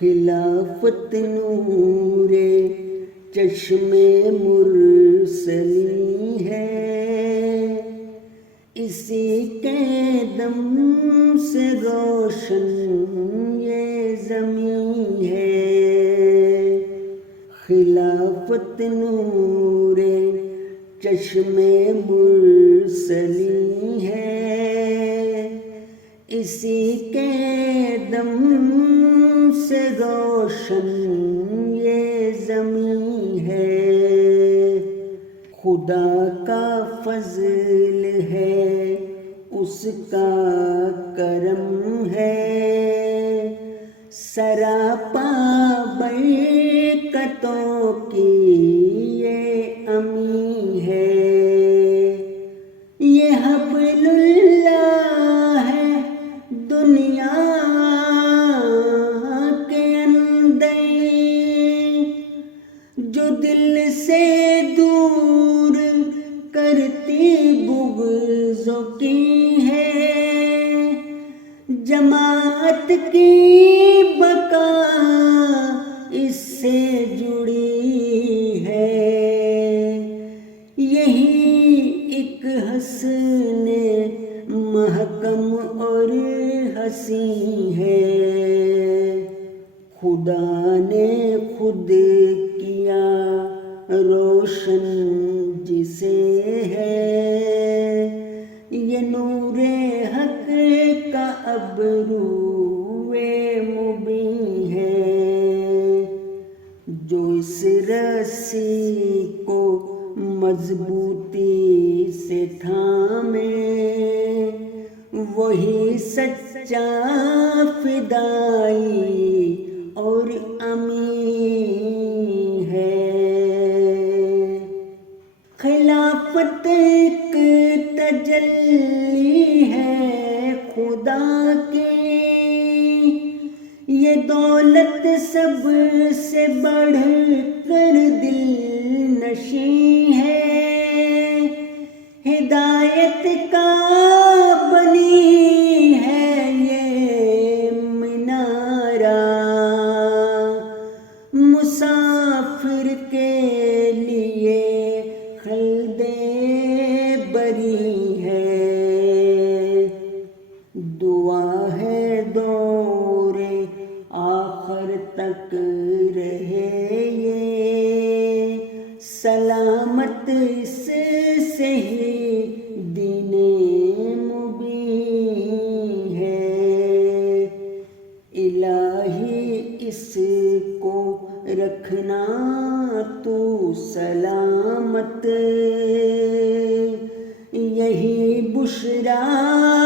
خلافت نور چشم مرسلی ہے، اسی کے دم سے روشن یہ زمین ہے۔ خلافت نور چشم مرسلی ہے، اسی کے دم سے روشن یہ زمین ہے۔ خدا کا فضل ہے، اس کا کرم ہے، سراپا برکتوں کی یہ امین ہے۔ یہ حبل اللہ ہے دنیا کے اندر، جو دل سے دور کرتی بغضوں کی ہے۔ جماعت کی بقا اس سے جڑی ہے، یہی ایک حسن محکم اور حسین ہے۔ خدا نے خود کیا روشن جسے ہے، یہ نور حق کا ابرو مبین ہے۔ جو اس رسی کو مضبوطی سے تھامے، وہی سچا فدائی اور امین ہے۔ خلافت ایک تجلی ہے خدا کی، یہ دولت سب سے بڑھ کر دل نشیں ہے۔ ہدایت کا بنی ہے یہ منارہ، مسافر کے لیے خلد بری ہے۔ دعا ہے دور آخر تک رہے یہ سلامت، اس سے ہی دین مبین ہے۔ الہی اس کو رکھنا تو سلامت، یہی بشریٰ